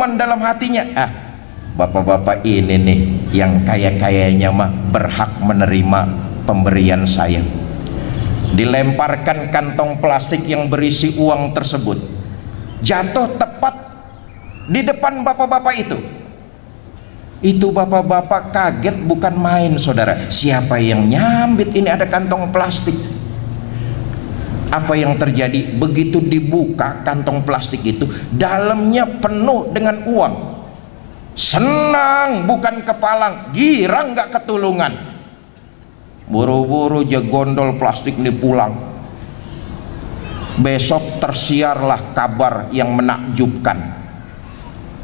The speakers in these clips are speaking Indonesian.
bergumam dalam hatinya, bapak-bapak ini nih yang kaya-kayanya mah berhak menerima pemberian saya. Dilemparkan kantong plastik yang berisi uang tersebut, jatuh tepat di depan bapak-bapak itu. Itu bapak-bapak kaget bukan main, saudara. Siapa yang nyambit ini, ada kantong plastik? Apa yang terjadi? Begitu dibuka kantong plastik itu, dalamnya penuh dengan uang. Senang bukan kepalang, girang gak ketulungan. Buru-buru dia gondol plastik ini pulang. Besok tersiarlah kabar yang menakjubkan.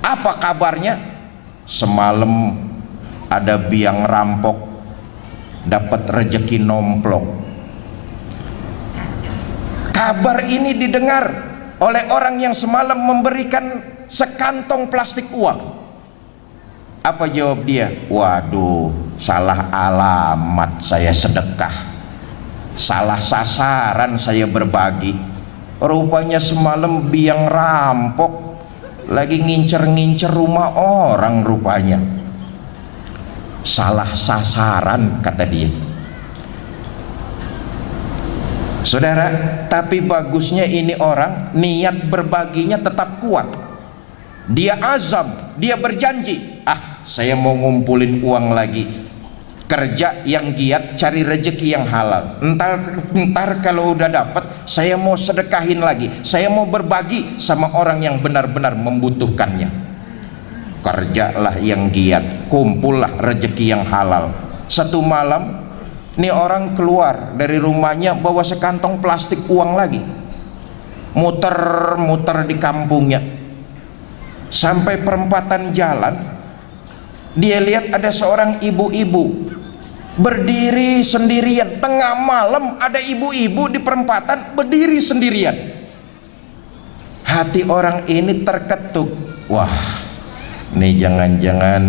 Apa kabarnya? Semalam ada biang rampok dapat rejeki nomplok. Kabar ini didengar oleh orang yang semalam memberikan sekantong plastik uang. Apa jawab dia? Waduh, salah alamat saya sedekah, salah sasaran saya berbagi. Rupanya semalam biang rampok lagi ngincer-ngincer rumah orang, rupanya salah sasaran, kata dia. Saudara, tapi bagusnya ini orang niat berbaginya tetap kuat. Dia azam, dia berjanji, saya mau ngumpulin uang lagi, kerja yang giat, cari rezeki yang halal. Entar kalau udah dapat, saya mau sedekahin lagi, saya mau berbagi sama orang yang benar-benar membutuhkannya. Kerjalah yang giat, kumpullah rezeki yang halal. Satu malam, nih orang keluar dari rumahnya bawa sekantong plastik uang lagi. Muter-muter di kampungnya. Sampai perempatan jalan, dia lihat ada seorang ibu-ibu berdiri sendirian. Tengah malam ada ibu-ibu di perempatan berdiri sendirian. Hati orang ini terketuk. Wah, ini jangan-jangan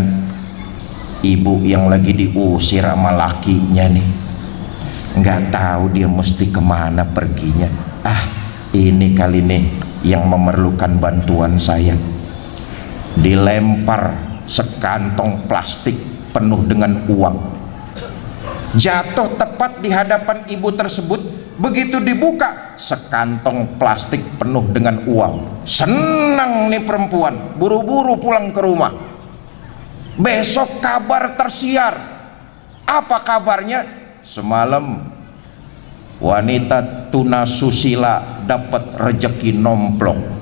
ibu yang lagi diusir sama lakinya nih. Nggak tahu dia mesti kemana perginya. Ini kali nih yang memerlukan bantuan saya. Dilempar sekantong plastik penuh dengan uang, jatuh tepat di hadapan ibu tersebut. Begitu dibuka, sekantong plastik penuh dengan uang. Senang nih perempuan, buru-buru pulang ke rumah. Besok kabar tersiar. Apa kabarnya? Semalam wanita tunasusila dapat rejeki nomplok.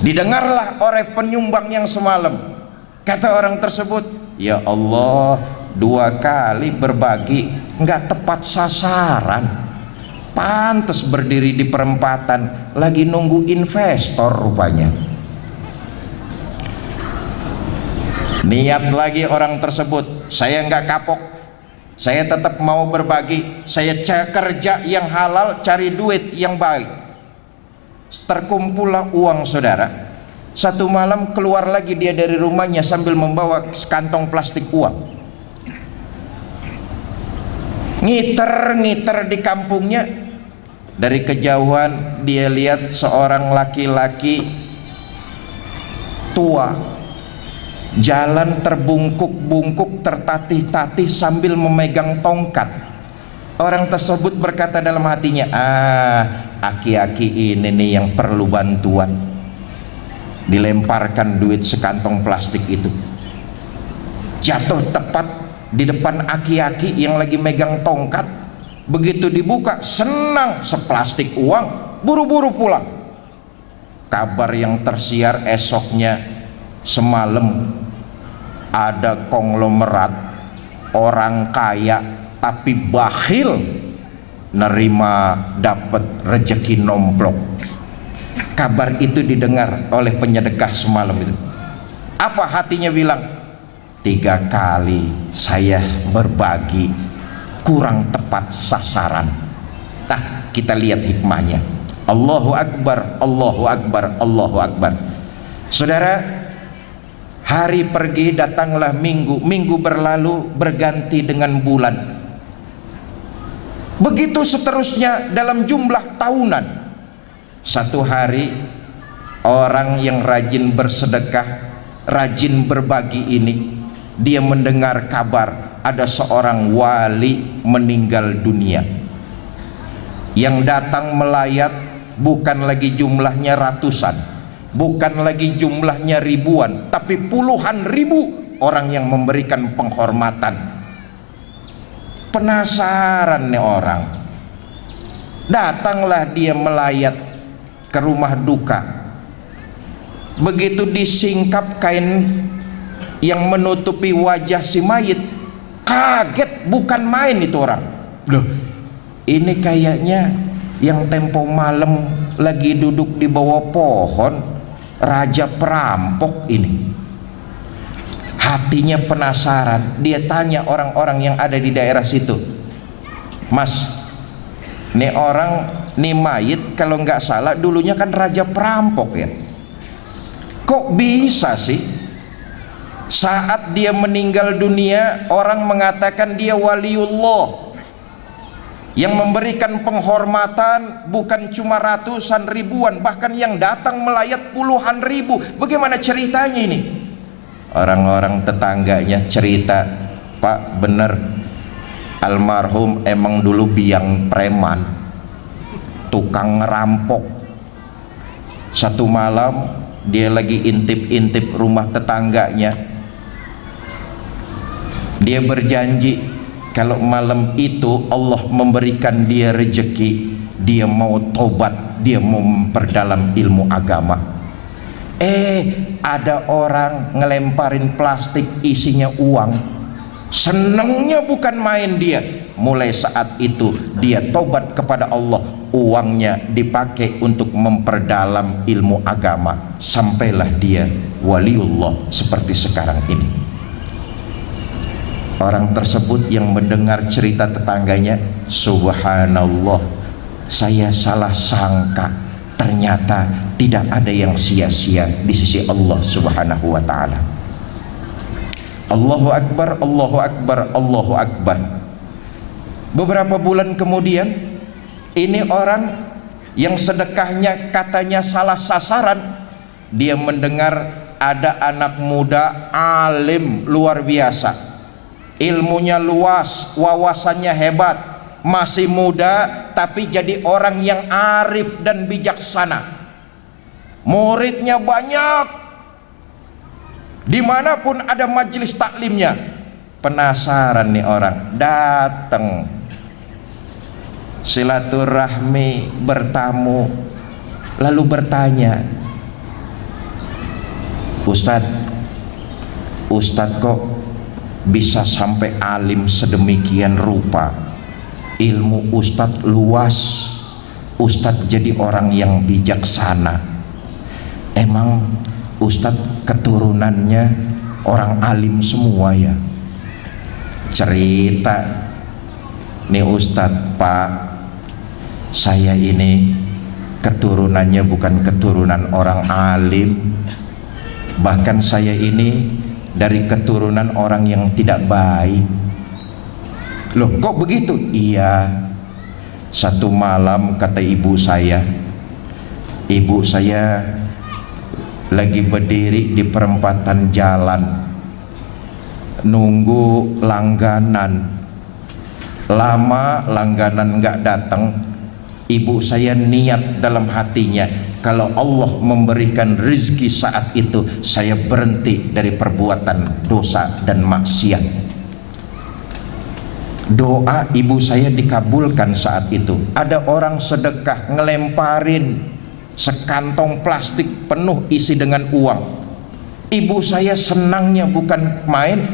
Didengarlah oleh penyumbang yang semalam. Kata orang tersebut, ya Allah, 2 kali berbagi nggak tepat sasaran. Pantes berdiri di perempatan lagi nunggu investor rupanya. Niat lagi orang tersebut, saya nggak kapok, saya tetap mau berbagi, saya kerja yang halal, cari duit yang baik. Terkumpullah uang, saudara. Satu malam keluar lagi dia dari rumahnya sambil membawa sekantong plastik uang. Ngiter-ngiter di kampungnya. Dari kejauhan dia lihat seorang laki-laki tua jalan terbungkuk-bungkuk, tertatih-tatih sambil memegang tongkat. Orang tersebut berkata dalam hatinya, aki-aki ini nih yang perlu bantuan. Dilemparkan duit sekantong plastik itu, jatuh tepat di depan aki-aki yang lagi megang tongkat. Begitu dibuka, senang, seplastik uang, buru-buru pulang. Kabar yang tersiar esoknya, semalam ada konglomerat orang kaya tapi bakhil nerima dapat rejeki nomplok. Kabar itu didengar oleh penyedekah semalam itu. Apa hatinya bilang? 3 kali saya berbagi kurang tepat sasaran. Kita lihat hikmahnya. Allahu Akbar, Allahu Akbar, Allahu Akbar. Saudara, hari pergi datanglah minggu, minggu berlalu berganti dengan bulan. Begitu seterusnya dalam jumlah tahunan. Satu hari Orang yang rajin bersedekah, rajin berbagi ini, dia mendengar kabar ada seorang wali meninggal dunia. Yang datang melayat bukan lagi jumlahnya ratusan, bukan lagi jumlahnya ribuan, tapi puluhan ribu orang yang memberikan penghormatan. Penasaran nih orang, datanglah dia melayat ke rumah duka. Begitu disingkap kain yang menutupi wajah si mayit, kaget, bukan main itu orang. Loh, ini kayaknya yang tempo malam lagi duduk di bawah pohon, raja perampok ini. Hatinya penasaran, dia tanya orang-orang yang ada di daerah situ, Mas, nih orang, nih mayit kalau nggak salah dulunya kan raja perampok ya, kok bisa sih saat dia meninggal dunia orang mengatakan dia waliullah yang memberikan penghormatan bukan cuma ratusan ribuan, bahkan yang datang melayat puluhan ribu. Bagaimana ceritanya ini? Orang-orang tetangganya cerita, Pak, bener almarhum emang dulu biang preman, tukang ngerampok. Satu malam dia lagi intip-intip rumah tetangganya. Dia berjanji kalau malam itu Allah memberikan dia rezeki, dia mau tobat, dia mau memperdalam ilmu agama. Ada orang ngelemparin plastik isinya uang. Senengnya bukan main dia. Mulai saat itu dia tobat kepada Allah, uangnya dipakai untuk memperdalam ilmu agama, sampailah dia waliullah seperti sekarang ini. Orang tersebut yang mendengar cerita tetangganya, subhanallah, saya salah sangka, ternyata tidak ada yang sia-sia di sisi Allah subhanahu wa ta'ala. Allahu Akbar, Allahu Akbar, Allahu Akbar. Beberapa bulan kemudian, ini orang yang sedekahnya katanya salah sasaran, dia mendengar ada anak muda alim luar biasa, ilmunya luas, wawasannya hebat, masih muda tapi jadi orang yang arif dan bijaksana, muridnya banyak, dimanapun ada majelis taklimnya. Penasaran nih orang, datang silaturahmi, bertamu, lalu bertanya, Ustadz kok bisa sampai alim sedemikian rupa? Ilmu Ustadz luas, Ustadz jadi orang yang bijaksana. Emang Ustadz keturunannya orang alim semua ya? Cerita nih Ustadz, Pak, saya ini keturunannya bukan keturunan orang alim, bahkan saya ini dari keturunan orang yang tidak baik. Loh, kok begitu? Iya, satu malam kata ibu saya lagi berdiri di perempatan jalan nunggu langganan, lama langganan nggak datang. Ibu saya niat dalam hatinya, kalau Allah memberikan rezeki saat itu, saya berhenti dari perbuatan dosa dan maksiat. Doa ibu saya dikabulkan saat itu. Ada orang sedekah ngelemparin sekantong plastik penuh isi dengan uang. Ibu saya senangnya bukan main,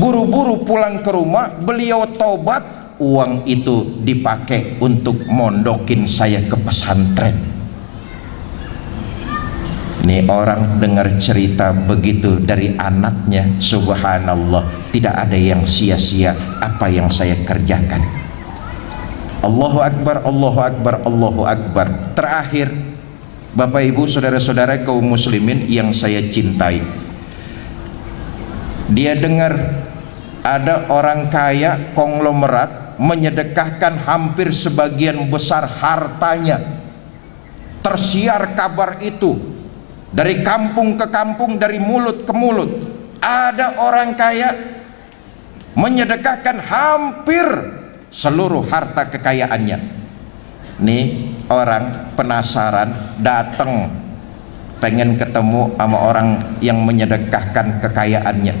buru-buru pulang ke rumah, beliau tobat, uang itu dipakai untuk mondokin saya ke pesantren. Nih orang dengar cerita begitu dari anaknya, subhanallah, tidak ada yang sia-sia apa yang saya kerjakan. Allahu Akbar, Allahu Akbar, Allahu Akbar. Terakhir, Bapak Ibu saudara-saudara kaum muslimin yang saya cintai, dia dengar ada orang kaya konglomerat menyedekahkan hampir sebagian besar hartanya. Tersiar kabar itu dari kampung ke kampung, dari mulut ke mulut. Ada orang kaya menyedekahkan hampir seluruh harta kekayaannya. Nih orang penasaran, datang pengen ketemu sama orang yang menyedekahkan kekayaannya.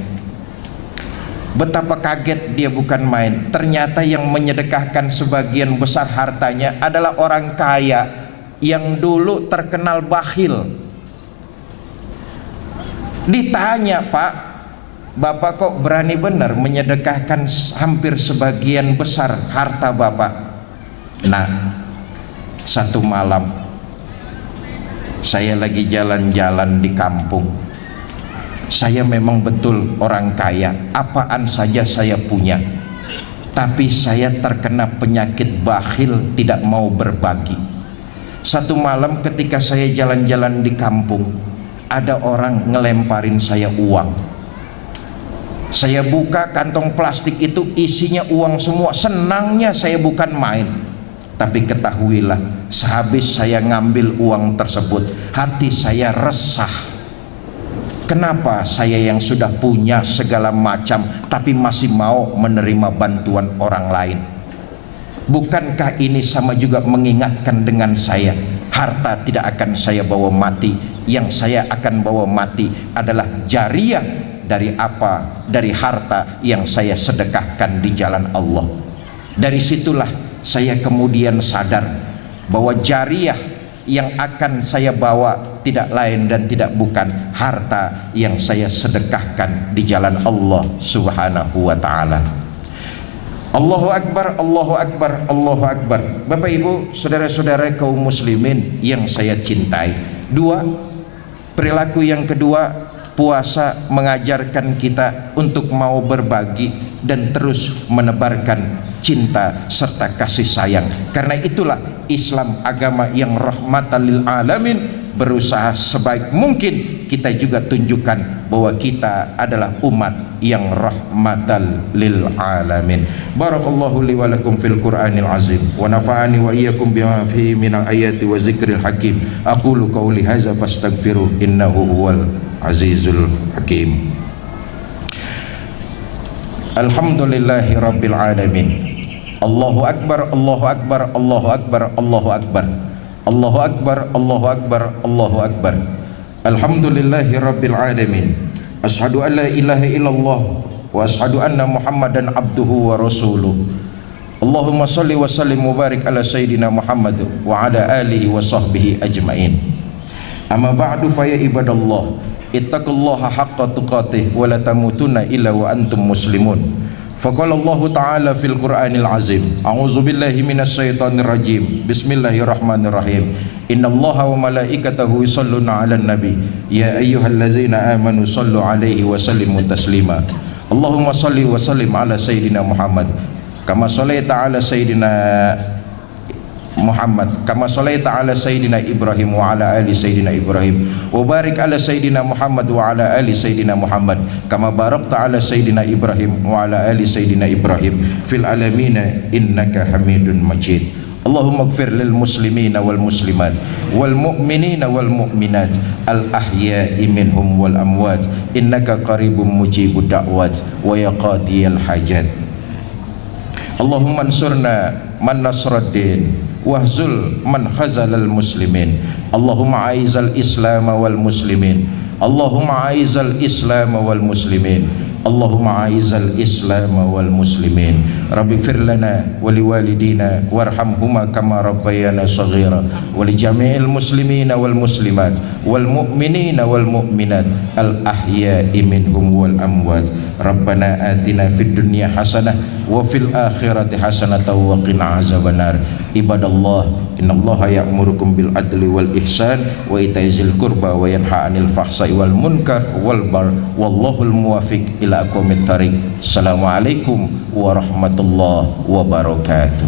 Betapa kaget dia, bukan main. Ternyata yang menyedekahkan sebagian besar hartanya adalah orang kaya yang dulu terkenal bakhil. Ditanya, Pak, Bapak kok berani benar menyedekahkan hampir sebagian besar harta Bapak? Nah, satu malam saya lagi jalan-jalan di kampung. Saya memang betul orang kaya, apaan saja saya punya, tapi saya terkena penyakit bakhil, tidak mau berbagi. Satu malam ketika saya jalan-jalan di kampung, ada orang ngelemparin saya uang. Saya buka kantong plastik itu, isinya uang semua. Senangnya saya bukan main. Tapi ketahuilah, sehabis saya ngambil uang tersebut, hati saya resah. Kenapa saya yang sudah punya segala macam tapi masih mau menerima bantuan orang lain? Bukankah ini sama juga mengingatkan dengan saya, harta tidak akan saya bawa mati, yang saya akan bawa mati adalah jariah dari apa? Dari harta yang saya sedekahkan di jalan Allah. Dari situlah saya kemudian sadar bahwa jariah yang akan saya bawa tidak lain dan tidak bukan harta yang saya sedekahkan di jalan Allah Subhanahu wa ta'ala. Allahu Akbar, Allahu Akbar, Allahu Akbar. Bapak Ibu, saudara-saudara kaum muslimin yang saya cintai. Dua, perilaku yang kedua, puasa mengajarkan kita untuk mau berbagi dan terus menebarkan cinta serta kasih sayang. Karena itulah Islam, agama yang rahmatan lil alamin, berusaha sebaik mungkin kita juga tunjukkan bahwa kita adalah umat yang rahmatan lil alamin. Barakallahu li wa lakum fil Qur'anil azim wa nafa'ani wa iyyakum bima fihi minal ayati wa zikril hakim. Aqulu qawli hadza fastaghfiru innahu huwal azizul hakim. Alhamdulillahi rabbil alamin. Allahu Akbar, Allahu Akbar, Allahu Akbar, Allahu Akbar, Allahu Akbar, Allahu Akbar, Allahu Akbar. Alhamdulillahi rabbil alamin. Ashhadu an la ilaha illallah wa ashhadu anna Muhammadan abduhu wa rasuluh. Allahumma salli wa sallim mubarak ala sayyidina Muhammad wa ala alihi wa sahbihi ajmain. Amma ba'du fa ya ibadallah, ittaqullaha haqqa tuqatih wa la tamutunna illa wa antum muslimun. Faqala Allah Ta'ala fil Qur'anil Azim, a'udzu billahi minasy syaithanir rajim. Bismillahirrahmanirrahim. Innallaha wa malaikatahu yusholluna 'alan nabi ya ayyuhallazina amanu shallu 'alaihi wa sallimu taslima. Allahumma shalli wa sallim ala sayyidina Muhammad kama shallaita ala sayyidina Muhammad kama shallaita ala sayyidina Ibrahim wa ala ali sayyidina Ibrahim wa barik ala sayyidina Muhammad wa ala ali sayyidina Muhammad kama barakta ala sayyidina Ibrahim wa ala ali sayyidina Ibrahim fil alamin innaka Hamidun Majid. Allahumma ighfir lil muslimina wal muslimat wal mu'minina wal mu'minat al ahya'i minhum wal amwat innaka qaribun mujibud da'wat wa yaqadiyal hajat. Allahumma ansurna man nasraddin wahzul man khazalal muslimin. Allahumma aizal islam wal muslimin. Allahumma aizal islam wal muslimin. Allahumma aizal islam wal muslimin. Rabbi fir lana wa liwalidina warhamhuma kama rabbayana shaghira wa li jami'il muslimina wal muslimat wal mu'minina wal mu'minat al ahya'i minhum wal amwat. Rabbana atina fid dunya hasanah wa fil akhirati hasanah wa qina azabannar. Ibadallah, innallaha ya'murukum bil adli wal ihsan wa itaizil qurba wa yanha 'anil fahsai wal munkar wal bar wallahul muwaffiq ila aqwamit thariq. Assalamualaikum warahmatullahi wabarakatuh.